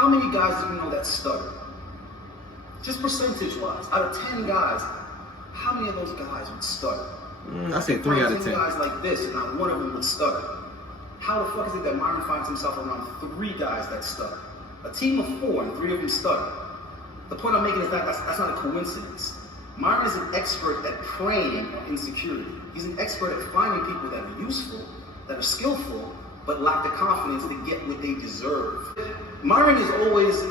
How many guys do you know that stutter? Just percentage-wise, out of 10 guys, how many of those guys would stutter? I say 3 out of 10. Guys like this, and not one of them would stutter. How the fuck is it that Myron finds himself around 3 guys that stutter? A team of 4 and 3 of them stutter. The point I'm making is that that's not a coincidence. Myron is an expert at preying on insecurity. He's an expert at finding people that are useful, that are skillful, but lack the confidence to get what they deserve. Myron is always,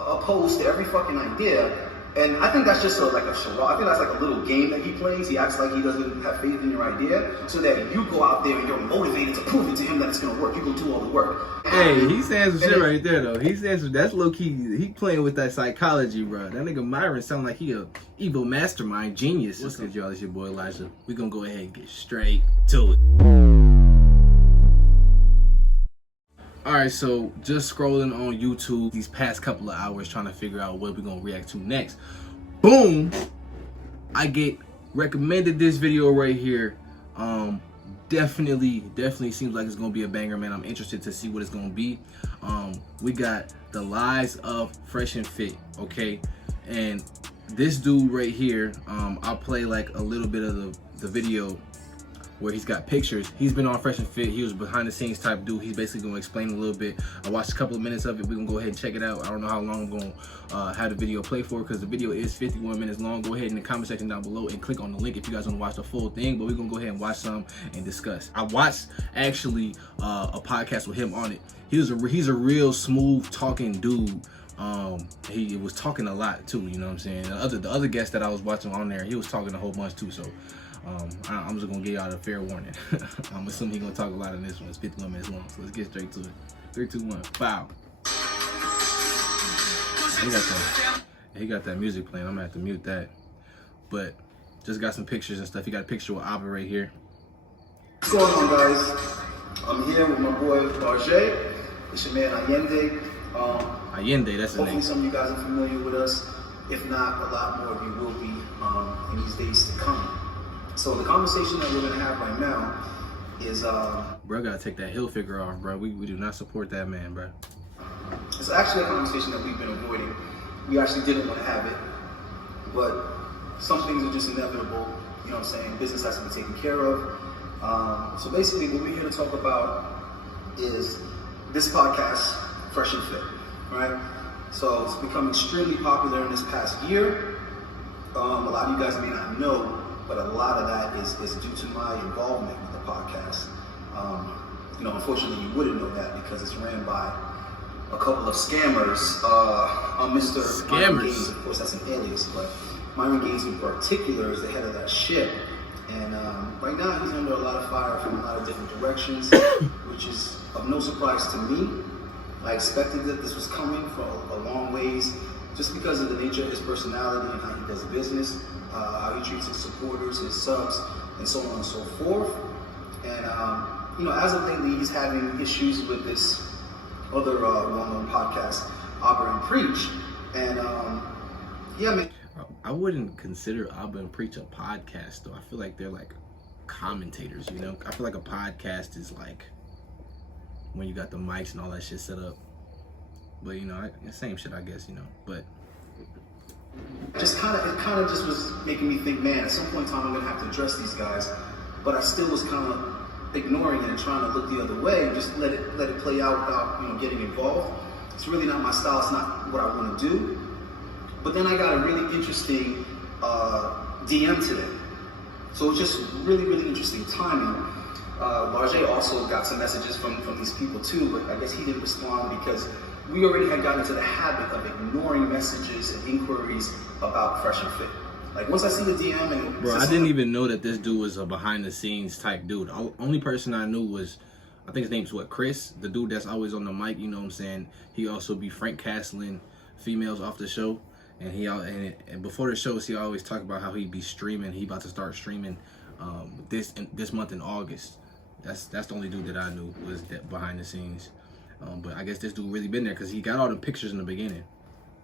opposed to every fucking idea. And I think that's just like a charade. I think that's like a little game that he plays. He acts like he doesn't have faith in your idea, so that you go out there and you're motivated to prove it to him that it's gonna work. You go do all the work. Hey, he saying some shit right there though. He says that's low key. He playing with that psychology, bro. That nigga Myron sound like he a evil mastermind genius. What's good, y'all? It's your boy Elijah. We gonna go ahead and get straight to it. Alright, so just scrolling on YouTube these past couple of hours trying to figure out what we're going to react to next. Boom! I get recommended this video right here. Definitely seems like it's going to be a banger, man. I'm interested to see what it's going to be. We got The Lies of Fresh and Fit, okay? And this dude right here, I'll play like a little bit of the video where he's got pictures. He's been on Fresh and Fit. He was behind the scenes type dude. He's basically gonna explain a little bit. I watched a couple of minutes of it. We're gonna go ahead and check it out. I don't know how long I'm gonna have the video play for because the video is 51 minutes long. Go ahead in the comment section down below and click on the link if you guys wanna watch the full thing, but we're gonna go ahead and watch some and discuss. I watched actually a podcast with him on it. He's a real smooth talking dude. He was talking a lot too, you know what I'm saying? The other guest that I was watching on there, he was talking a whole bunch too, so I'm just gonna give y'all a fair warning. I'm assuming he's gonna talk a lot in this one. It's 51 minutes long, so let's get straight to it. 3, 2, 1, foul. He got that music playing. I'm gonna have to mute that. But just got some pictures and stuff. He got a picture with Abba right here. What's going on, guys? I'm here with my boy Larjay. It's your man Allende. Allende, that's the name. Hopefully some of you guys are familiar with us. If not, a lot more of you will be in these days to come. So the conversation that we're gonna have right now is bro, gotta take that heel figure off, bro. We do not support that man, bro. It's actually a conversation that we've been avoiding. We actually didn't want to have it, but some things are just inevitable. You know what I'm saying? Business has to be taken care of. So basically, what we're here to talk about is this podcast, Fresh and Fit, right? So it's become extremely popular in this past year. A lot of you guys may not know, but a lot of that is due to my involvement with the podcast. Unfortunately, you wouldn't know that because it's ran by a couple of scammers. Mr. Myron Gaines, of course, that's an alias, but Myron Gaines in particular is the head of that ship. And right now, he's under a lot of fire from a lot of different directions, which is of no surprise to me. I expected that this was coming for a long ways, just because of the nature of his personality and how he does business. How he treats his supporters, his subs, and so on and so forth. And as of lately, he's having issues with this other well-known podcast, Abba and Preach. And yeah, man. I wouldn't consider Abba and Preach a podcast, though. I feel like they're like commentators, you know? I feel like a podcast is like when you got the mics and all that shit set up. But, same shit, I guess, but it kind of just was making me think, man, at some point in time I'm gonna have to address these guys, but I still was kind of ignoring it and trying to look the other way and just let it play out without getting involved. It's really not my style. It's not what I want to do. But then I got a really interesting DM today, so it's just really interesting timing. Larjay also got some messages from these people too, but I guess he didn't respond because we already had gotten into the habit of ignoring messages and inquiries about Fresh and Fit. Like once I see the DM and bro, I didn't even know that this dude was a behind the scenes type dude. The only person I knew was, I think his name's Chris, the dude that's always on the mic. You know what I'm saying? He also be Frank Castling females off the show, and and before the shows he always talk about how he be streaming. He about to start streaming this month in August. That's the only dude that I knew was that behind the scenes. But I guess this dude really been there because he got all the pictures in the beginning.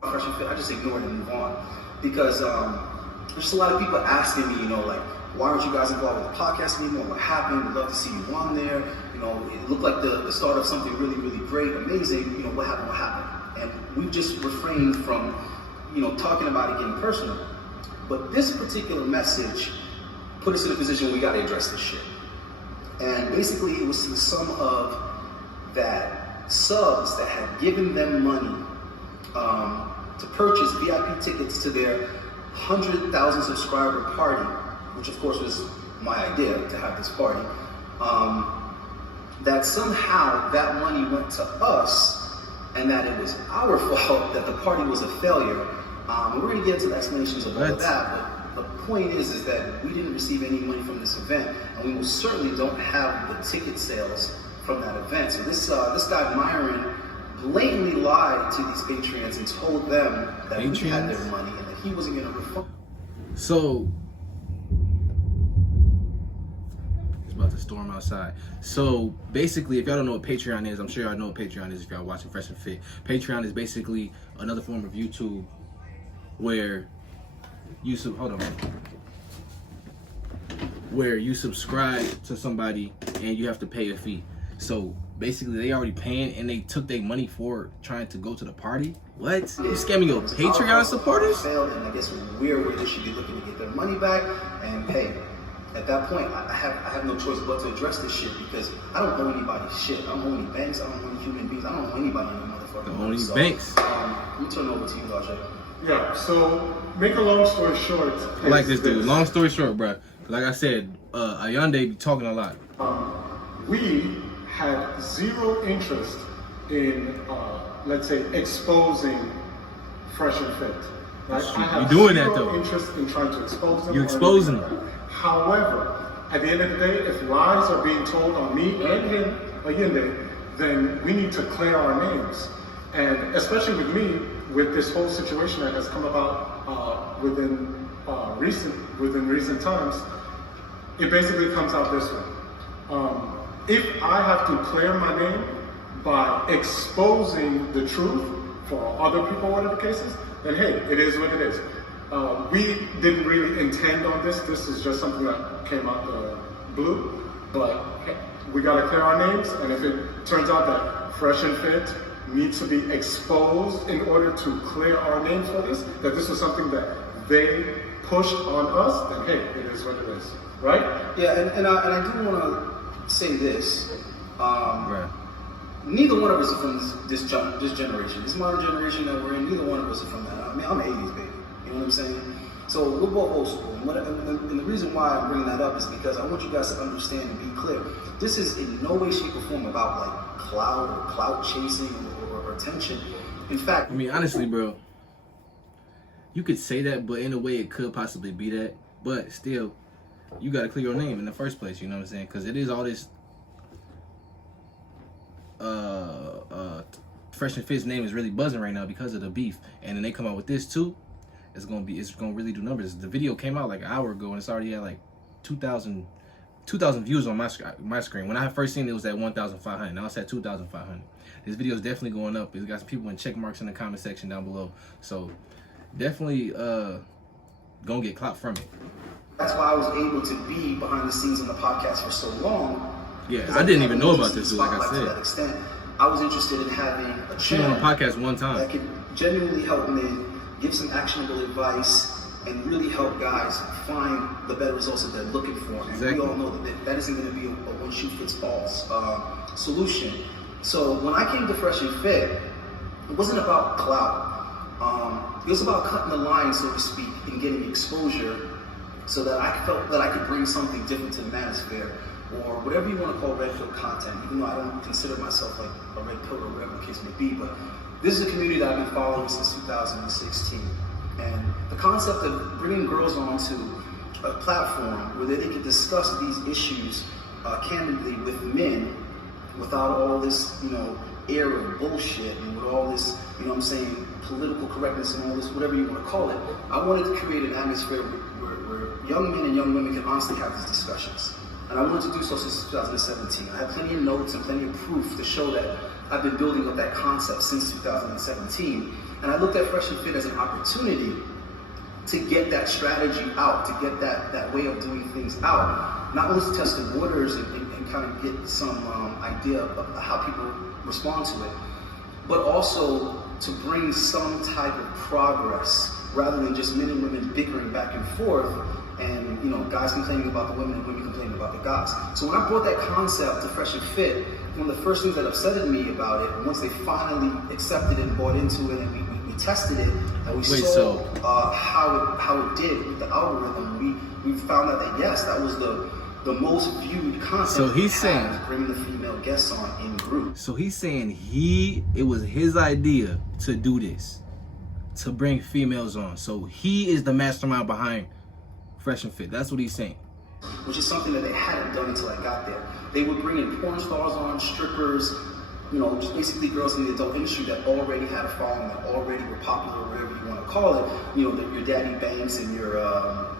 Fresh and Fit, I just ignored it and move on because there's just a lot of people asking me, like, why aren't you guys involved with the podcast anymore? What happened? We'd love to see you on there. It looked like the start of something really great, amazing. What happened? And we've just refrained from, talking about it getting personal. But this particular message put us in a position where we got to address this shit. And basically, it was to the sum of that subs that had given them money to purchase VIP tickets to their 100,000 subscriber party, which of course was my idea to have this party, that somehow that money went to us and that it was our fault that the party was a failure. We're going to get into the explanations of all of that, but the point is that we didn't receive any money from this event, and we most certainly don't have the ticket sales from that event. So this guy Myron blatantly lied to these Patreons and told them that we had their money and that he wasn't going to refund. So it's about to storm outside. So basically, if y'all don't know what Patreon is, I'm sure y'all know what Patreon is if y'all watching Fresh and Fit. Patreon is basically another form of YouTube where you subscribe to somebody and you have to pay a fee. So basically, they already paying and they took their money for trying to go to the party. What? You scamming your Patreon supporters? Failed, and I guess we're where they should be looking to get their money back. And hey, at that point, I have no choice but to address this shit because I don't owe anybody shit. I don't owe any banks. I don't owe any human beings. I don't owe anybody any motherfucking money. Only banks. Let me turn it over to you, Lajay. Yeah. So make a long story short. I like this dude. Long story short, bro. Like I said, Ayande be talking a lot. We had zero interest in, let's say, exposing Fresh and Fit. Right? I have doing that though. Interest in trying to expose them. You're exposing them. However, at the end of the day, if lies are being told on me and him, Ayende, then we need to clear our names. And especially with me, with this whole situation that has come about within recent times, it basically comes out this way. If I have to clear my name by exposing the truth for other people, whatever the case is, then hey, it is what it is. We didn't really intend on this. This is just something that came out the blue. But hey, we gotta clear our names, and if it turns out that Fresh and Fit needs to be exposed in order to clear our names for this, that this was something that they pushed on us, then hey, it is what it is, right? Yeah, and I do want to say this. Right. Neither one of us are from this generation. This modern generation that we're in, neither one of us are from that. I mean, I'm an 80s baby. You know what I'm saying? So we're both old school. And the reason why I'm bringing that up is because I want you guys to understand and be clear. This is in no way, shape, or form about like clout chasing or attention. In fact, I mean, honestly, bro, you could say that, but in a way, it could possibly be that. But still, you got to clear your name in the first place. You know what I'm saying? Because it is all this. Fresh and Fit's name is really buzzing right now because of the beef, and then they come out with this too. It's gonna really do numbers. The video came out like an hour ago, and it's already at like 2,000 views on my screen. When I first seen it, it was at 1,500. Now it's at 2,500. This video is definitely going up. It's got some people in check marks in the comment section down below. So definitely gonna get clout from it. That's why I was able to be behind the scenes in the podcast for so long. Yeah, I didn't even know about this, dude, like I said. To that extent, I was interested in having a channel on a podcast one time that could genuinely help men, give some actionable advice, and really help guys find the better results that they're looking for. And exactly. We all know that isn't going to be a one-shoe-fits-all solution. So when I came to Fresh and Fit, it wasn't about clout. It was about cutting the line, so to speak, and getting exposure so that I felt that I could bring something different to the manosphere, or whatever you want to call red pill content, even though I don't consider myself like a red pill or whatever the case may be. But this is a community that I've been following since 2016. And the concept of bringing girls onto a platform where they can discuss these issues candidly with men without all this, air of bullshit and with all this, political correctness and all this, whatever you want to call it. I wanted to create an atmosphere where young men and young women can honestly have these discussions. And I wanted to do so since 2017. I have plenty of notes and plenty of proof to show that I've been building up that concept since 2017. And I looked at Fresh and Fit as an opportunity to get that strategy out, to get that way of doing things out. Not only to test the waters and kind of get some idea of how people respond to it, but also to bring some type of progress rather than just men and women bickering back and forth and guys complaining about the women and women complaining about the guys. So when I brought that concept to Fresh and Fit, one of the first things that upsetted me about it, once they finally accepted it and bought into it and we tested it and we saw how it did with the algorithm, we found out that yes, that was the most viewed content. So he's saying bringing the female guests on in groups. So he's saying it was his idea to do this, to bring females on. So he is the mastermind behind Fresh and Fit. That's what he's saying. Which is something that they hadn't done until I got there. They would bring in porn stars on, strippers, just basically girls in the adult industry that already had a following, that already were popular, or whatever you want to call it. Your Daddy Banks and your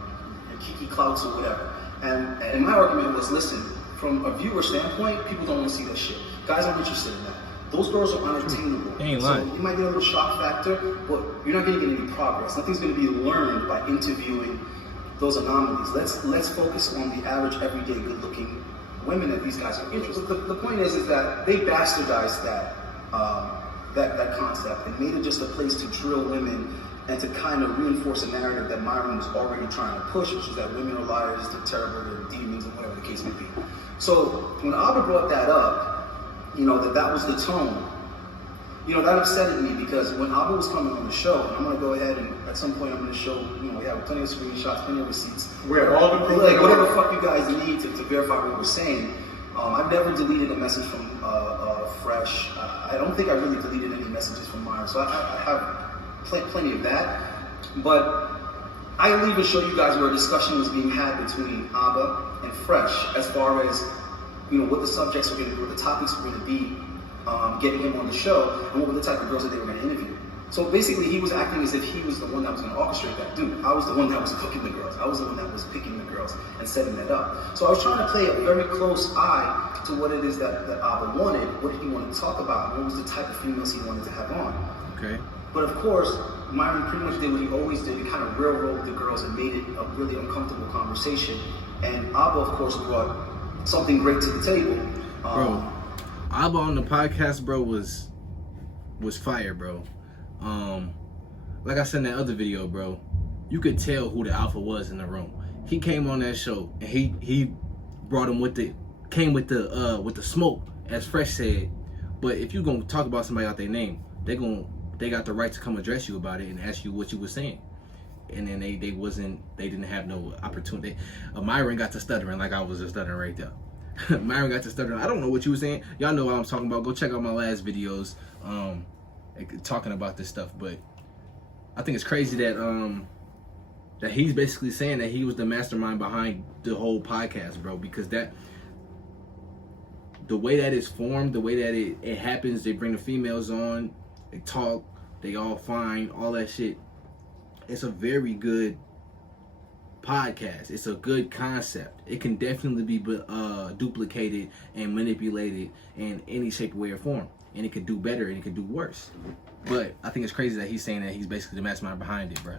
Kiki Clouts or whatever. And my argument was, listen, from a viewer standpoint, people don't want to see that shit. Guys aren't interested in that. Those girls are unattainable. Ain't so lying. you might get a little shock factor, but you're not going to get any progress. Nothing's going to be learned by interviewing those anomalies. Let's focus on the average, everyday, good-looking women that these guys are interested in. The point is that they bastardized that concept and made it just a place to drill women and to kind of reinforce a narrative that Myron was already trying to push, which is that women are liars, they're terrible, they're demons, and whatever the case may be. So when Abba brought that up, that was the tone. That upsetted me because when Abba was coming on the show, and I'm gonna go ahead and at some point I'm gonna show, we have plenty of screenshots, plenty of receipts. Where all the like whatever fuck you guys need to verify what we're saying. I've never deleted a message from Fresh. I don't think I really deleted any messages from Myron, so I have plenty of that. But I'll even show you guys where a discussion was being had between Abba and Fresh as far as what the subjects were going to be, what the topics were going to be, getting him on the show, and what were the type of girls that they were going to interview. So basically, he was acting as if he was the one that was going to orchestrate that. Dude, I was the one that was cooking the girls. I was the one that was picking the girls and setting that up. So I was trying to play a very close eye to what it is that Abba wanted, what did he want to talk about, what was the type of females he wanted to have on. Okay. But of course, Myron pretty much did what he always did. He kind of railroaded the girls and made it a really uncomfortable conversation. And Abba, of course, brought something great to the table. Bro, Abba on the podcast, bro, was fire, bro. Like I said in that other video, bro, you could tell who the alpha was in the room. He came on that show and he brought him with the smoke, as Fresh said. But if you gonna talk about somebody out their name, they got the right to come address you about it and ask you what you were saying. And then they didn't have no opportunity. Myron got to stuttering like I was just stuttering right there. Myron got to stuttering. I don't know what you were saying. Y'all know what I'm talking about. Go check out my last videos talking about this stuff. But I think it's crazy that he's basically saying that he was the mastermind behind the whole podcast, bro. Because the way that it's formed, the way that it happens, they bring the females on, they talk, they all fine, all that shit. It's a very good podcast. It's a good concept. It can definitely be duplicated and manipulated in any shape, way, or form. And it could do better and it could do worse. But I think it's crazy that he's saying that he's basically the mastermind behind it, bro.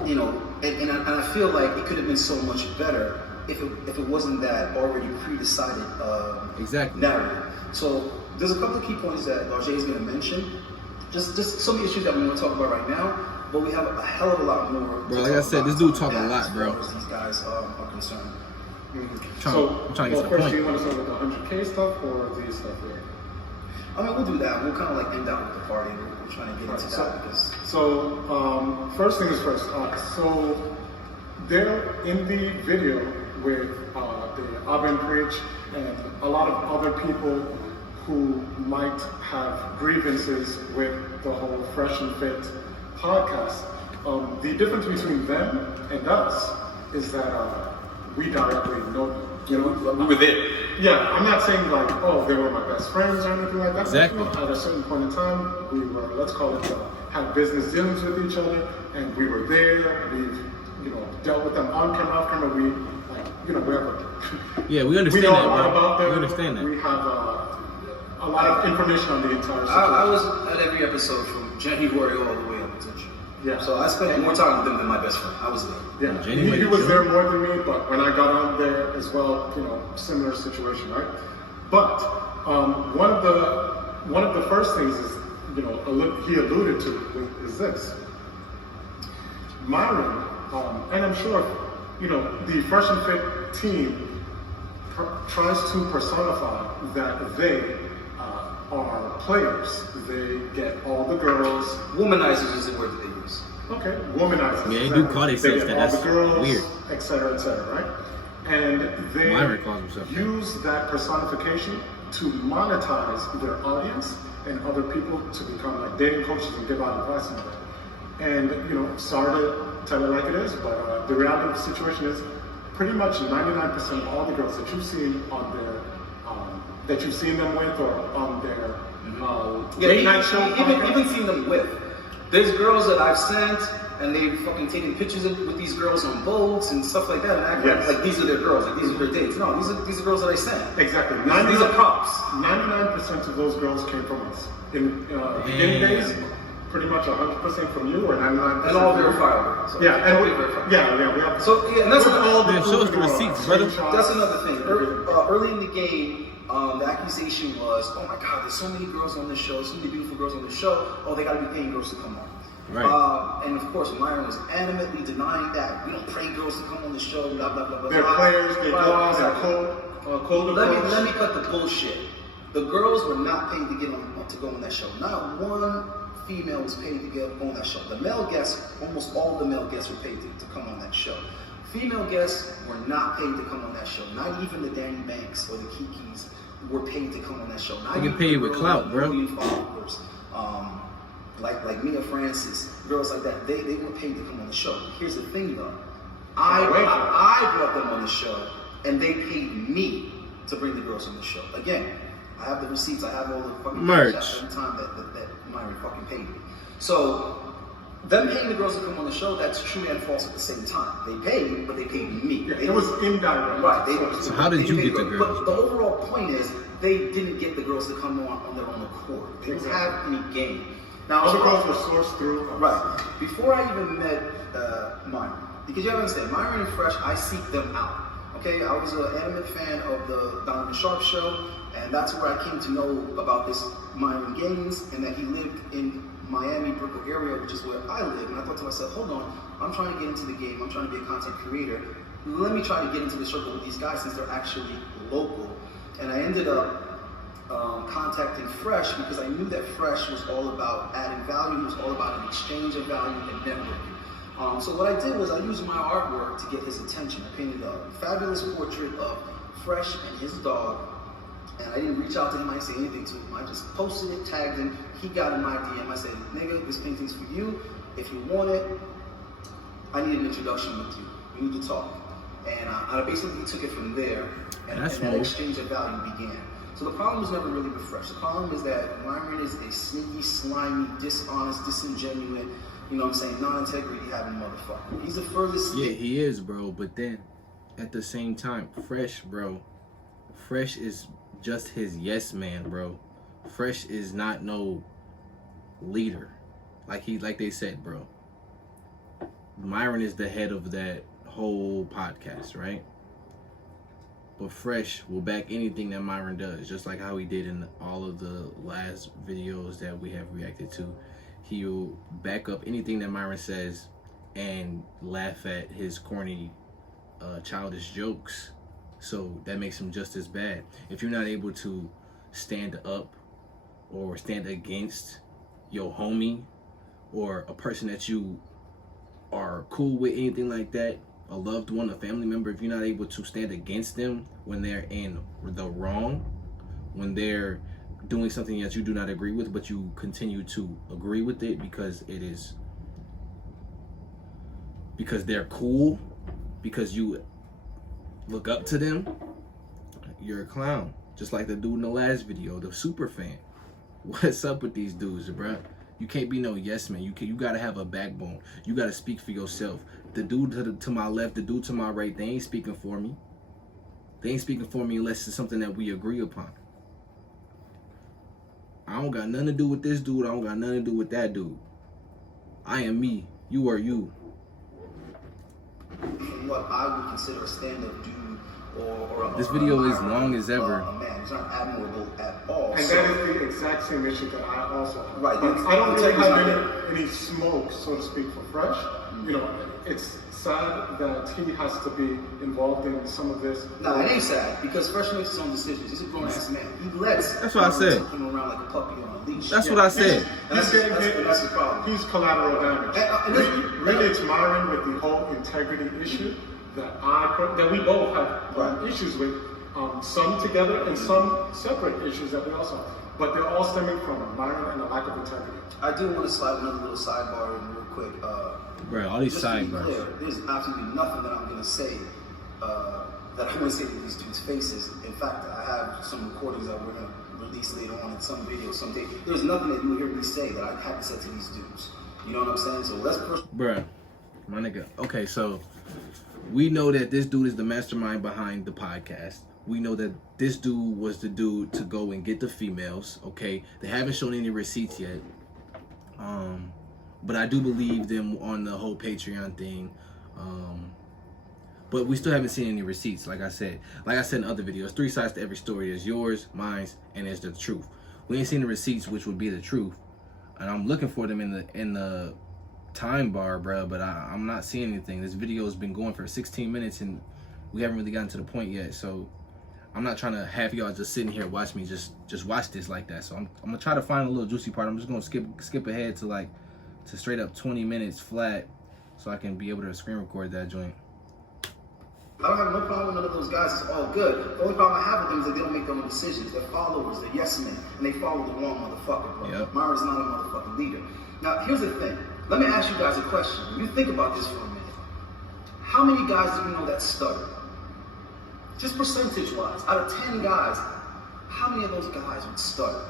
And I feel like it could have been so much better if it wasn't that already pre-decided exactly narrative. So there's a couple of key points that Largé is going to mention. Just some of the issues that we want to talk about right now. But we have a hell of a lot more. Bro, like I said, this dude talking a lot, bro. As these guys are concerned. So, trying to get to the first, point. do you want to start with the 100K stuff or these stuff here? I mean, we'll do that. We'll kind of like end out with the party. We're trying to get into that because. So, first thing is first. So, there in the video with the Abba Bridge and a lot of other people who might have grievances with the whole Fresh and Fit podcast. The difference between them and us is that we directly know them. We were there. Yeah, I'm not saying like, oh, they were my best friends or anything like that. Exactly. At a certain point in time, we were, let's call it, had business dealings with each other, and we were there. We've, dealt with them on camera, off camera. We, we have a. Yeah, we understand we know that, a lot bro. about them. We understand that. We have a lot of information on the entire situation. I was at every episode from January all the way up until June. Yeah. So I spent more time with them than my best friend. I was there. Yeah, January he to was June. there more than me, but when I got on there as well, similar situation, right? But one of the first things is he alluded to is this. Myron, and I'm sure, the Fresh and Fit team tries to personify that they are players. They get all the girls. Womanizers is the word that they use. Okay, womanizers. Yeah, they do call themselves that. That's all the girls, weird. Et cetera, right? And they Myron calls himself use that personification to monetize their audience and other people to become like dating coaches and give out advice and all that. And sorry to tell it like it is, but the reality of the situation is pretty much 99% of all the girls that you've seen on their that you've seen them with or on their late night show. Even seen them with. There's girls that I've sent and they've fucking taken pictures with these girls on boats and stuff like that and act like these are their girls, like these are their dates. No, these are girls that I sent. Exactly. These are props. 99% of those girls came from us. In beginning days, pretty much 100% from you or 99%. And all verifiable. So Yeah, we verified. we have. So and that's all the show us the receipts, brother. That's another thing. Early in the game, the accusation was, oh my God, there's so many girls on this show, so many beautiful girls on this show. Oh, they got to be paying girls to come on. Right. And of course, Myron was animately denying that. We don't pay girls to come on the show. Blah blah blah blah. They're players. They go on. They're cold. Let me cut the bullshit. The girls were not paid to go on that show. Not one female was paid to go on that show. The male guests, almost all the male guests were paid to come on that show. Female guests were not paid to come on that show. Not even the Danny Banks or the Kikis were paid to come on that show. Not they get paid with clout, bro. Followers, like Mia Francis, girls like that, they were paid to come on the show. Here's the thing though, I brought them on the show, and they paid me to bring the girls on the show. Again, I have the receipts, I have all the fucking merch every time that Myron fucking paid me. So them paying the girls to come on the show, that's true and false at the same time. They paid, but they paid me. Yeah, it was indirect. Right. So how did you get the girls? But the overall point is, they didn't get the girls to come on their own accord. They didn't have any game. Now, other girls were sourced through. Right. Before I even met Myron, because you have to understand, Myron and Fresh, I seek them out. Okay, I was an animate fan of the Donovan Sharp show, and that's where I came to know about this Myron Gaines, and that he lived in Miami, Brickell area, which is where I live. And I thought to myself, hold on, I'm trying to get into the game, I'm trying to be a content creator. Let me try to get into the circle with these guys since they're actually local. And I ended up contacting Fresh because I knew that Fresh was all about adding value, it was all about an exchange of value and networking. So what I did was I used my artwork to get his attention. I painted a fabulous portrait of Fresh and his dog, and I didn't reach out to him, I didn't say anything to him. I just posted it, tagged him, he got in my DM. I said, nigga, this painting's for you. If you want it, I need an introduction with you. We need to talk. And I basically took it from there, and that exchange of value began. So the problem was never really with Fresh. The problem is that Myron is a sneaky, slimy, dishonest, disingenuous, you know what I'm saying, non-integrity having motherfucker. He's the furthest. Yeah, he is, bro. But then, at the same time, Fresh, bro, Fresh is just his yes man, bro. Fresh is not no leader, like they said, bro. Myron is the head of that whole podcast, right? But Fresh will back anything that Myron does, just like how he did in all of the last videos that we have reacted to. He'll back up anything that Myron says and laugh at his corny, childish jokes. So that makes him just as bad. If you're not able to stand up or stand against your homie or a person that you are cool with, anything like that, a loved one, a family member, if you're not able to stand against them when they're in the wrong, when they're doing something that you do not agree with, but you continue to agree with it because they're cool, because you look up to them, you're a clown. Just like the dude in the last video, the super fan. What's up with these dudes, bro? You can't be no yes man. You gotta have a backbone. You gotta speak for yourself. The dude to my left, the dude to my right, they ain't speaking for me. They ain't speaking for me unless it's something that we agree upon. I don't got nothing to do with this dude. I don't got nothing to do with that dude. I am me. You are you. From what I would consider a stand-up dude This video is long as ever. Man, it's not admirable at all. And that is the exact same issue that I also have. Right. But I don't really have any smoke, so to speak, for Fresh. You know, it's sad that he has to be involved in some of this. No, it ain't sad because Fresh makes his own decisions. He's a grown ass man. He lets. That's what I said. Him around like a puppy on a leash. That's what I said. He's getting hit. That's the problem. He's collateral damage. Really, it's Myron with the whole integrity issue that we both have issues with. Some together and some separate issues that we also have. But they're all stemming from Myron and a lack of integrity. I do want to slide another little sidebar in real quick. Bro, all these sidebars. There's absolutely nothing that I'm going to say that I want to say to these dudes' faces. In fact, I have some recordings that we're going to release later on in some video someday. There's nothing that you hear me say that I haven't said to these dudes. You know what I'm saying? So let's first. Bruh, my nigga. Okay, so we know that this dude is the mastermind behind the podcast. We know that this dude was the dude to go and get the females, okay? They haven't shown any receipts yet. But I do believe them on the whole Patreon thing. But we still haven't seen any receipts, like I said. Like I said in other videos, 3 sides to every story. There's yours, mine, and there's the truth. We ain't seen the receipts, which would be the truth. And I'm looking for them in the time bar, bro, but I'm not seeing anything. This video has been going for 16 minutes and we haven't really gotten to the point yet. So I'm not trying to have y'all just sitting here watch me just watch this like that. So I'm gonna try to find a little juicy part. I'm just gonna skip ahead to straight up 20 minutes flat so I can be able to screen record that joint. I don't have no problem with none of those guys. It's all good. The only problem I have with them is that they don't make their own decisions. They're followers. They're yes men, and they follow the wrong motherfucker, bro. Yep. Myron's not a motherfucking leader. Now, here's the thing. Let me ask you guys a question. When you think about this for a minute, how many guys do you know that stutter? Just percentage-wise, out of 10 guys, how many of those guys would stutter?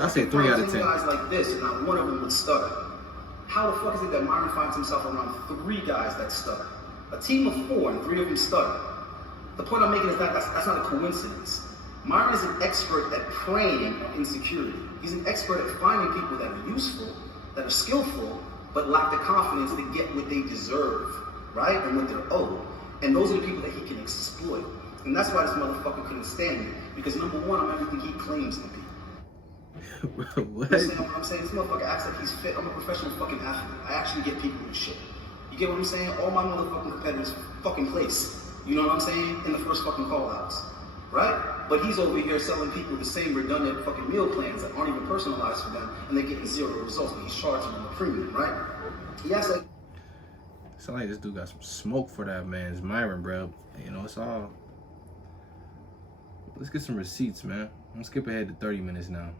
I say 3 out of 10. 10 guys like this, and not one of them would stutter. How the fuck is it that Myron finds himself around 3 guys that stutter? A team of 4 and 3 of them stutter. The point I'm making is that that's not a coincidence. Myron is an expert at preying on insecurity. He's an expert at finding people that are useful, that are skillful, but lack the confidence to get what they deserve, right? And what they're owed. And those are the people that he can exploit. And that's why this motherfucker couldn't stand me. Because number one, I'm everything he claims to be. What? You understand what I'm saying? This motherfucker acts like he's fit. I'm a professional fucking athlete. I actually get people to shit. You get what I'm saying? All my motherfucking competitors fucking place. You know what I'm saying? In the first fucking call outs. Right? But he's over here selling people the same redundant fucking meal plans that aren't even personalized for them, and they're getting 0 results, and he's charging them a premium, right? He acts like. Sound like this dude got some smoke for that man. It's Myron, bro. You know, it's all. Let's get some receipts, man. I'm gonna skip ahead to 30 minutes now.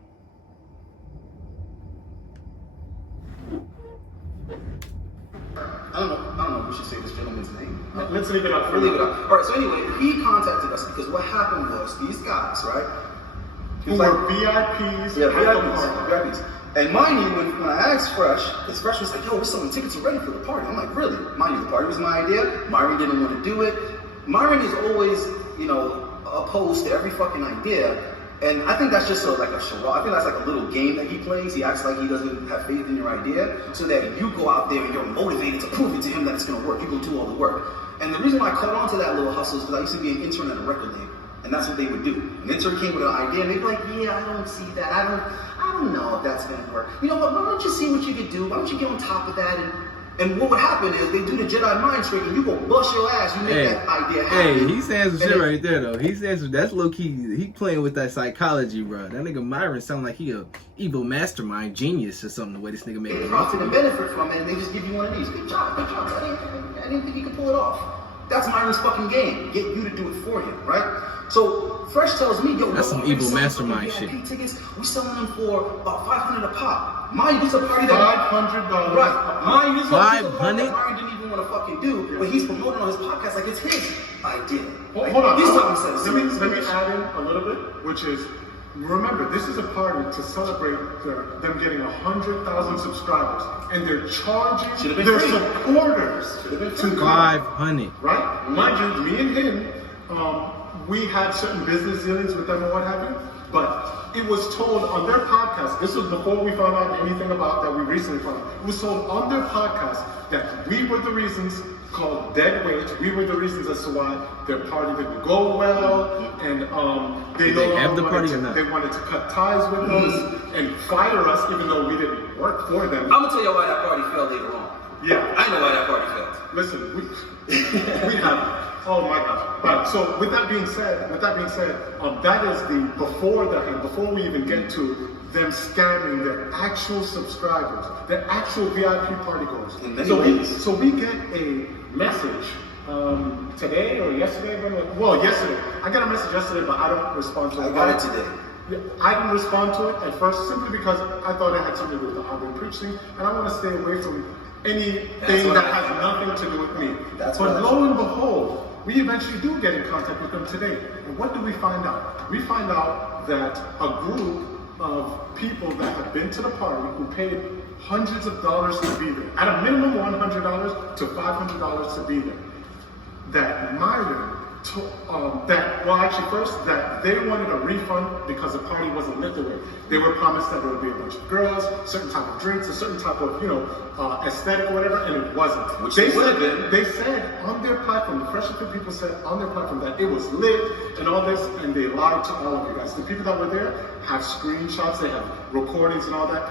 I don't know if we should say this gentleman's name. Let's leave it up. We'll leave it up. All right, so anyway, he contacted us because what happened was these guys, right? Who were VIPs. Yeah, VIPs. And mind you, when I asked Fresh, because Fresh was like, yo, we're selling tickets already for the party. I'm like, really? Mind you, the party was my idea. Myron didn't want to do it. Myron is always, you know, opposed to every fucking idea. And I think that's just like a charade. I think that's like a little game that he plays. He acts like he doesn't have faith in your idea, so that you go out there and you're motivated to prove it to him that it's gonna work. You go do all the work. And the reason why I caught on to that little hustle is because I used to be an intern at a record label. And that's what they would do. An intern came with an idea and they'd be like, yeah, I don't see that. I don't know if that's gonna work. You know what, why don't you see what you could do? Why don't you get on top of that? And what would happen is they do the Jedi mind trick and you go bust your ass. You make that idea happen. Hey, he's saying some shit right there though. He's saying that's low key. He playing with that psychology, bro. That nigga Myron sound like he a evil mastermind genius or something. The way this nigga make They it. profit and benefit from it, and they just give you one of these. Good job, good job. I didn't think you could pull it off. That's Myron's fucking game. Get you to do it for him, right? So Fresh tells me, yo, that's some evil mastermind shit. Tickets, we selling them for about $500 a pop. Mind you, this is a party that $500. Right. Mind you, this is a party that 500? Myron didn't even want to fucking do, but he's promoting on his podcast like it's his idea. Hold on. He's talking sense. Let me add in a little bit, which is, remember, this is a party to celebrate them getting 100,000 subscribers, and they're charging their supporters to 500. Right? Mind you, me and him, we had certain business dealings with them and what have you, but it was told on their podcast, this was before we found out anything about that we recently found out, it was told on their podcast that we were the reasons called dead weight. We were the reasons as to why their party didn't go well, and they Did they have the party or not? They wanted to cut ties with us and fire us, even though we didn't work for them. I'm gonna tell you why that party failed later on. Yeah, I know why that party failed. listen, we have. Oh my gosh! All right. So with that being said, that is the before we even get to them scamming their actual subscribers, their actual VIP party goers. So we get a message today or yesterday. Well, yesterday. I got a message yesterday, but I don't respond to it. I got it today. I didn't respond to it at first simply because I thought it had something to do with the I've been preaching, and I want to stay away from anything that has nothing to do with me. But lo and behold, we eventually do get in contact with them today. And what do we find out? We find out that a group of people that have been to the party who paid hundreds of dollars to be there, at a minimum $100 to $500 to be there, that Myron that they wanted a refund because the party wasn't lit the way. They were promised that there would be a bunch of girls, certain type of drinks, a certain type of, aesthetic or whatever, and it wasn't. Which they would have been. They said on their platform, the Fresh and Fit people said on their platform that it was lit and all this, and they lied to all of you guys. The people that were there have screenshots, they have recordings and all that.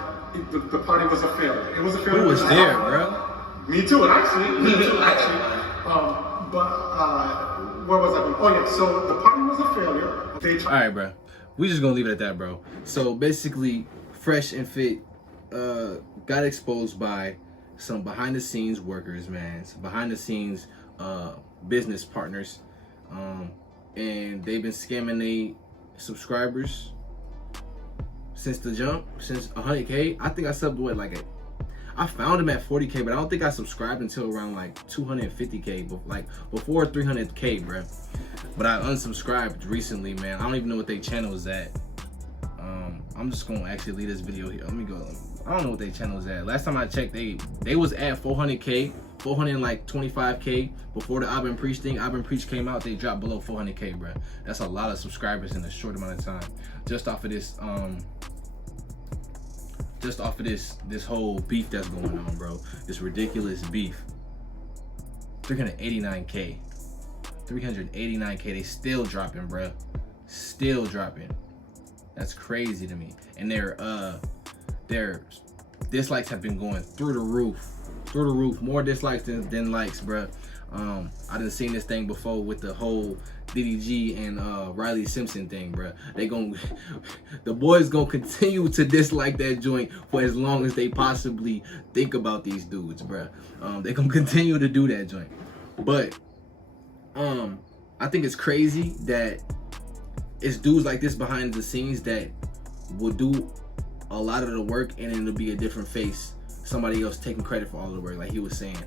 The party was a failure. It was a failure. Who was there, bro? Me too, actually. Where was I going? Oh yeah, so the party was a failure. All right, bro. We just gonna leave it at that, bro. So basically, Fresh and Fit got exposed by some behind-the-scenes workers, man. Some behind-the-scenes business partners, and they've been scamming their subscribers since the jump, since 100K. I think I subbed what, I found him at 40K, but I don't think I subscribed until around 250K, before 300K, bro. But I unsubscribed recently, man. I don't even know what their channel is at. I'm just gonna actually leave this video here. Let me go. I don't know what their channel is at. Last time I checked, they was at 400K, 425K before the I've Been Preach thing. I've Been Preach came out, they dropped below 400K, bro. That's a lot of subscribers in a short amount of time. Just off of this whole beef that's going on, bro. This ridiculous beef. 389K. They still dropping, bro. Still dropping. That's crazy to me. And their dislikes have been going through the roof. More dislikes than likes, bro. I done seen this thing before with the whole DDG and Riley Simpson thing, bro. The boys gonna continue to dislike that joint for as long as they possibly think about these dudes, bro. They gonna continue to do that joint. But I think it's crazy that it's dudes like this behind the scenes that will do a lot of the work, and then it'll be a different face, somebody else taking credit for all of the work, like he was saying.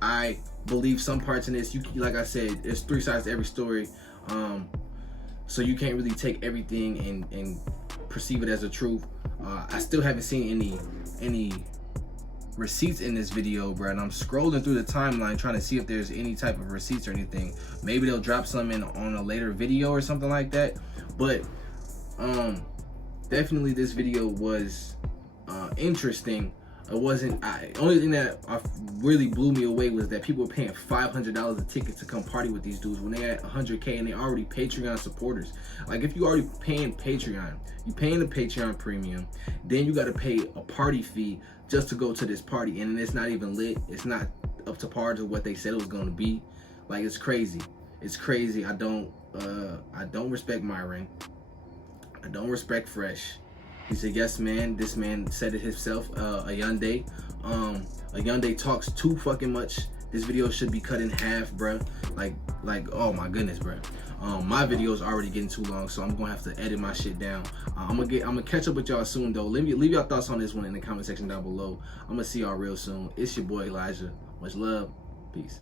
I believe some parts in this, like I said, there's three sides to every story, so you can't really take everything and perceive it as a truth. I still haven't seen any receipts in this video, bro, and I'm scrolling through the timeline trying to see if there's any type of receipts or anything. Maybe they'll drop some in on a later video or something like that. But definitely this video was interesting. It wasn't. Only thing that really blew me away was that people were paying $500 a ticket to come party with these dudes when they at 100K and they already Patreon supporters. Like, if you already paying Patreon, you paying the Patreon premium, then you got to pay a party fee just to go to this party, and it's not even lit. It's not up to par to what they said it was going to be. Like, it's crazy. It's crazy. I don't respect Myron. I don't respect Fresh. He's a yes man. This man said it himself. Ayande talks too fucking much. This video should be cut in half, bruh. Like, oh my goodness, bruh. My video's already getting too long, so I'm gonna have to edit my shit down. I'm gonna catch up with y'all soon, though. Leave your thoughts on this one in the comment section down below. I'm gonna see y'all real soon. It's your boy Elijah. Much love. Peace.